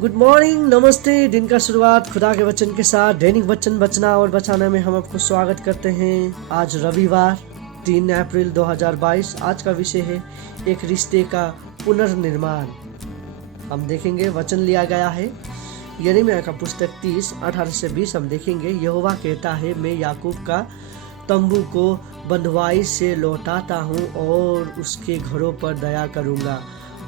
Good morning, नमस्ते। दिन का शुरुआत खुदा के वचन के साथ दैनिक वचन बचना और बचाना में हम आपको स्वागत करते हैं। आज रविवार 3 अप्रैल 2022। आज का विषय है एक रिश्ते का पुनर्निर्माण। हम देखेंगे वचन लिया गया है यिर्मयाह का पुस्तक 30:18 से 20। हम देखेंगे यहोवा कहता है, मैं याकूब का तंबू को बंधुआई से लौटाता हूँ और उसके घरों पर दया करूँगा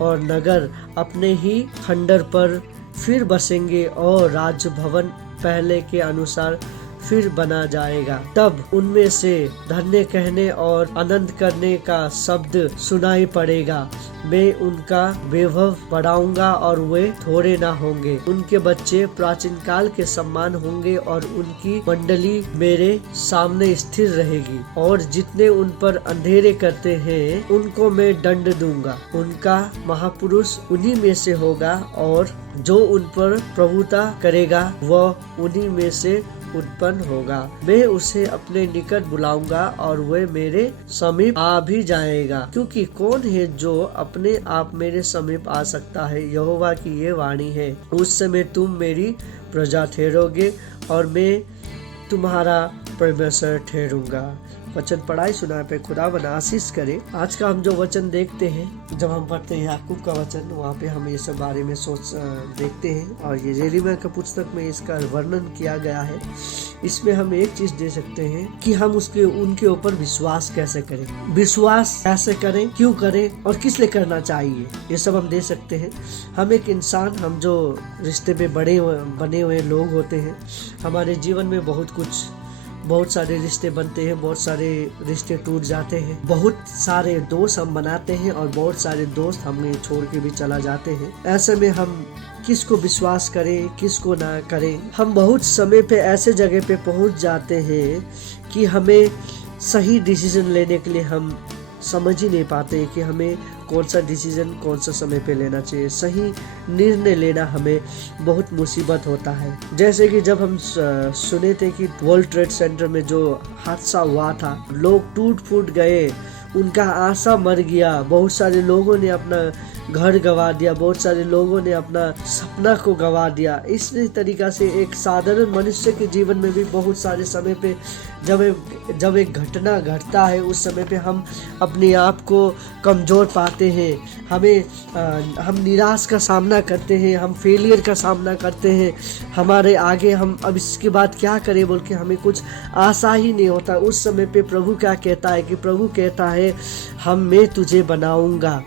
और नगर अपने ही खंडर पर फिर बसेंगे और राजभवन पहले के अनुसार फिर बना जाएगा। तब उनमें से धन्य कहने और आनंद करने का शब्द सुनाई पड़ेगा। मैं उनका वैभव बढ़ाऊंगा और वे थोड़े ना होंगे। उनके बच्चे प्राचीन काल के समान होंगे और उनकी मंडली मेरे सामने स्थिर रहेगी। और जितने उन पर अंधेरे करते हैं उनको मैं दंड दूंगा। उनका महापुरुष उन्हीं में से होगा और जो उन पर प्रभुता करेगा वह उन्हीं में से उत्पन्न होगा। मैं उसे अपने निकट बुलाऊंगा और वह मेरे समीप आ भी जाएगा, क्योंकि कौन है जो अपने आप मेरे समीप आ सकता है। यहोवा की ये वाणी है, उस समय तुम मेरी प्रजा ठहरोगे और मैं तुम्हारा परमेश्वर ठहरूंगा। वचन पढ़ाई सुनाए पे खुदा बना आशीष करे। आज का हम जो वचन देखते हैं, जब हम पढ़ते हैं याकूब का वचन, वहाँ पे हम ये सब बारे में सोच देखते हैं और ये यिर्मयाह का पुस्तक में इसका वर्णन किया गया है। इसमें हम एक चीज दे सकते हैं कि हम उनके ऊपर विश्वास कैसे करें, विश्वास कैसे करें, क्यों करें और किस लिए करना चाहिए, ये सब हम दे सकते हैं। हम एक इंसान, हम जो रिश्ते में बने हुए लोग होते हैं, हमारे जीवन में बहुत सारे रिश्ते बनते हैं, बहुत सारे रिश्ते टूट जाते हैं, बहुत सारे दोस्त हम बनाते हैं और बहुत सारे दोस्त हमें छोड़ के भी चला जाते हैं। ऐसे में हम किसको विश्वास करें, किसको ना करें। हम बहुत समय पे ऐसे जगह पे पहुंच जाते हैं कि हमें सही डिसीजन लेने के लिए हम समझ ही नहीं पाते कि हमें कौन सा डिसीजन कौन सा समय पे लेना चाहिए। सही निर्णय लेना हमें बहुत मुसीबत होता है। जैसे कि जब हम सुने थे कि वर्ल्ड ट्रेड सेंटर में जो हादसा हुआ था, लोग टूट फूट गए, उनका आशा मर गया, बहुत सारे लोगों ने अपना घर गंवा दिया, बहुत सारे लोगों ने अपना सपना को गंवा दिया। इस तरीका से एक साधारण मनुष्य के जीवन में भी बहुत सारे समय पे जब एक घटना घटता है, उस समय पे हम अपने आप को कमज़ोर पाते हैं, हम निराश का सामना करते हैं, हम फेलियर का सामना करते हैं। हमारे आगे हम अब इसके बाद क्या करें बोल के हमें कुछ आशा ही नहीं होता। उस समय पे प्रभु क्या कहता है कि प्रभु कहता है, मैं तुझे बनाऊंगा।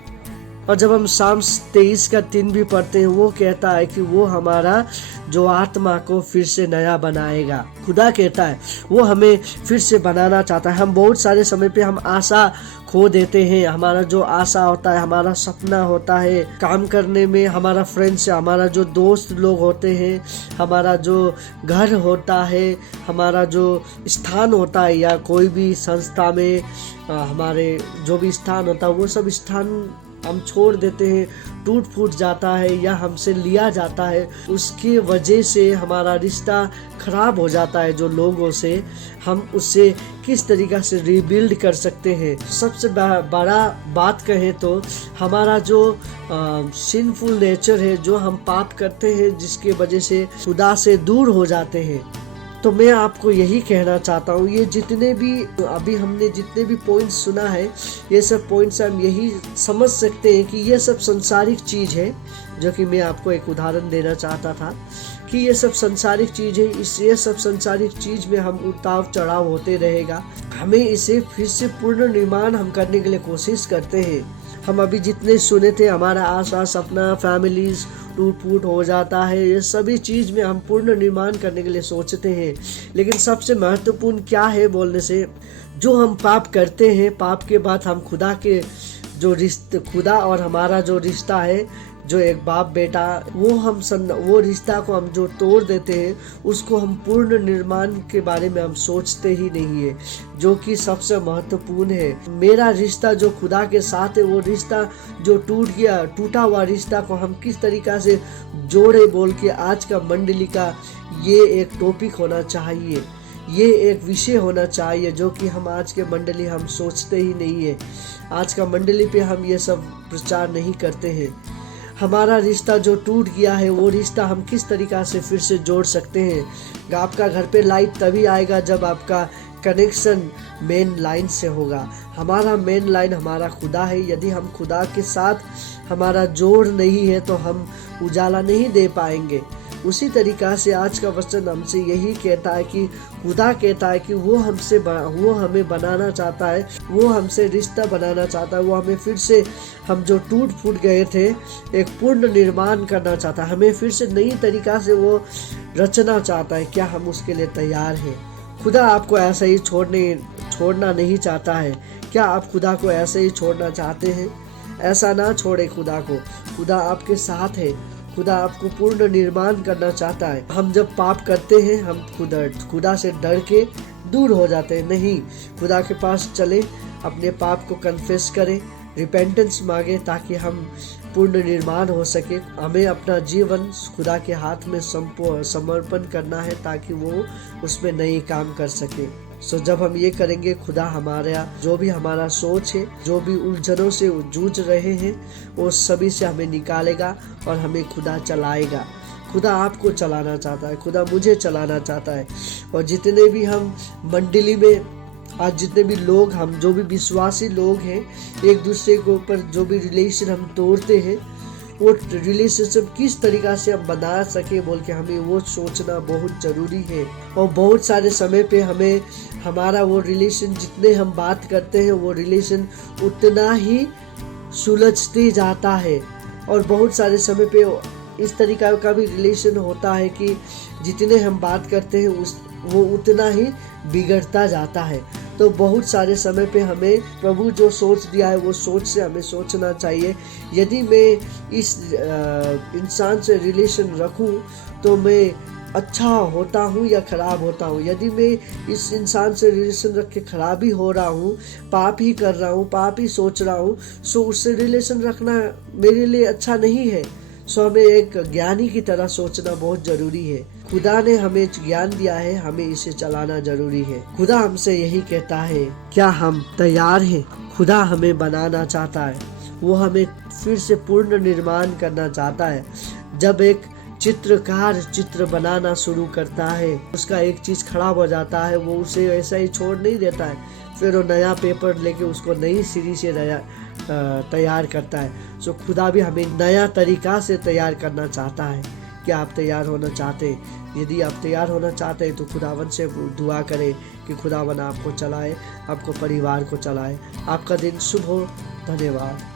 और जब हम साम्स 23:3 भी पढ़ते हैं, वो कहता है कि वो हमारा जो आत्मा को फिर से नया बनाएगा। खुदा कहता है वो हमें फिर से बनाना चाहता है। हम बहुत सारे समय पे हम आशा खो देते हैं। हमारा जो आशा होता है, हमारा सपना होता है काम करने में, हमारा फ्रेंड्स, हमारा जो दोस्त लोग होते हैं, हमारा जो घर होता है, हमारा जो स्थान होता है या कोई भी संस्था में हमारे जो भी स्थान होता है, वो सब स्थान हम छोड़ देते हैं, टूट फूट जाता है या हमसे लिया जाता है। उसकी वजह से हमारा रिश्ता खराब हो जाता है जो लोगों से। हम उससे किस तरीक़ा से रीबिल्ड कर सकते हैं? सबसे बड़ा बात कहें तो हमारा जो सिनफुल नेचर है, जो हम पाप करते हैं, जिसके वजह से खुदा से दूर हो जाते हैं। तो मैं आपको यही कहना चाहता हूँ, ये जितने भी अभी हमने जितने भी पॉइंट्स सुना है, ये सब पॉइंट्स हम यही समझ सकते हैं कि ये सब संसारिक चीज़ है। जो कि मैं आपको एक उदाहरण देना चाहता था कि ये सब संसारिक चीज़ है। ये सब संसारिक चीज़ में हम उतार चढ़ाव होते रहेगा। हमें इसे फिर से पूर्ण निर्माण हम करने के लिए कोशिश करते हैं। हम अभी जितने सुने थे, हमारा आशा, सपना, फैमिलीज टूट फूट हो जाता है, ये सभी चीज़ में हम पूर्ण निर्माण करने के लिए सोचते हैं। लेकिन सबसे महत्वपूर्ण क्या है बोलने से, जो हम पाप करते हैं, पाप के बाद हम खुदा और हमारा जो रिश्ता है, जो एक बाप बेटा, वो रिश्ता को हम जो तोड़ देते हैं, उसको हम पूर्ण निर्माण के बारे में हम सोचते ही नहीं है, जो कि सबसे महत्वपूर्ण है। मेरा रिश्ता जो खुदा के साथ है, वो रिश्ता जो टूटा हुआ रिश्ता को हम किस तरीका से जोड़े बोल के आज का मंडली का ये एक टॉपिक होना चाहिए, ये एक विषय होना चाहिए, जो कि हम आज के मंडली हम सोचते ही नहीं है। आज का मंडली पे हम ये सब प्रचार नहीं करते हैं। हमारा रिश्ता जो टूट गया है वो रिश्ता हम किस तरीक़ा से फिर से जोड़ सकते हैं। आपका घर पे लाइट तभी आएगा जब आपका कनेक्शन मेन लाइन से होगा। हमारा मेन लाइन हमारा खुदा है। यदि हम खुदा के साथ हमारा जोड़ नहीं है तो हम उजाला नहीं दे पाएंगे। उसी तरीक़ा से आज का वचन हमसे यही कहता है कि खुदा कहता है कि वो हमें बनाना चाहता है, वो हमसे रिश्ता बनाना चाहता है, वो हमें फिर से, हम जो टूट फूट गए थे, एक पूर्ण निर्माण करना चाहता है, हमें फिर से नई तरीक़ा से वो रचना चाहता है। क्या हम उसके लिए तैयार हैं? खुदा आपको ऐसे ही छोड़ना नहीं चाहता है। क्या आप खुदा को ऐसे ही छोड़ना चाहते हैं? ऐसा ना छोड़े खुदा को। खुदा आपके साथ है। खुदा आपको पूर्ण निर्माण करना चाहता है। हम जब पाप करते हैं हम खुदा से डर के दूर हो जाते हैं। नहीं, खुदा के पास चले, अपने पाप को कन्फेस करें, रिपेंटेंस मांगे, ताकि हम पूर्ण निर्माण हो सके। हमें अपना जीवन खुदा के हाथ में समर्पण करना है ताकि वो उसमें नई काम कर सके। जब हम ये करेंगे, खुदा हमारा जो भी हमारा सोच है, जो भी उलझनों से जूझ रहे हैं, वो सभी से हमें निकालेगा और हमें खुदा चलाएगा। खुदा आपको चलाना चाहता है, खुदा मुझे चलाना चाहता है। और जितने भी हम मंडली में आज जितने भी लोग, हम जो भी विश्वासी लोग हैं, एक दूसरे के ऊपर जो भी रिलेशन हम तोड़ते हैं, वो रिलेशनशिप किस तरीक़ा से हम बना सके बोल के हमें वो सोचना बहुत ज़रूरी है। और बहुत सारे समय पे हमें हमारा वो रिलेशन, जितने हम बात करते हैं वो रिलेशन उतना ही सुलझते जाता है। और बहुत सारे समय पे इस तरीक़ा का भी रिलेशन होता है कि जितने हम बात करते हैं वो उतना ही बिगड़ता जाता है। तो बहुत सारे समय पे हमें प्रभु जो सोच दिया है वो सोच से हमें सोचना चाहिए। यदि मैं इस इंसान से रिलेशन रखूं तो मैं अच्छा होता हूँ या ख़राब होता हूँ। यदि मैं इस इंसान से रिलेशन रख के ख़राब ही हो रहा हूँ, पाप ही कर रहा हूँ, पाप ही सोच रहा हूँ, सो उससे रिलेशन रखना मेरे लिए अच्छा नहीं है। सो हमें एक ज्ञानी की तरह सोचना बहुत जरूरी है। खुदा ने हमें ज्ञान दिया है, हमें इसे चलाना जरूरी है। खुदा हमसे यही कहता है, क्या हम तैयार हैं? खुदा हमें बनाना चाहता है, वो हमें फिर से पूर्ण निर्माण करना चाहता है। जब एक चित्रकार चित्र बनाना शुरू करता है, उसका एक चीज खराब हो जाता है, वो उसे ऐसा ही छोड़ नहीं देता है, फिर वो नया पेपर लेके उसको नई सीरी से तैयार करता है। सो खुदा भी हमें नया तरीका से तैयार करना चाहता है। क्या आप तैयार होना चाहते हैं? यदि आप तैयार होना चाहते हैं तो खुदावन से दुआ करें कि खुदावन आपको चलाए, आपको परिवार को चलाए। आपका दिन शुभ हो। धन्यवाद।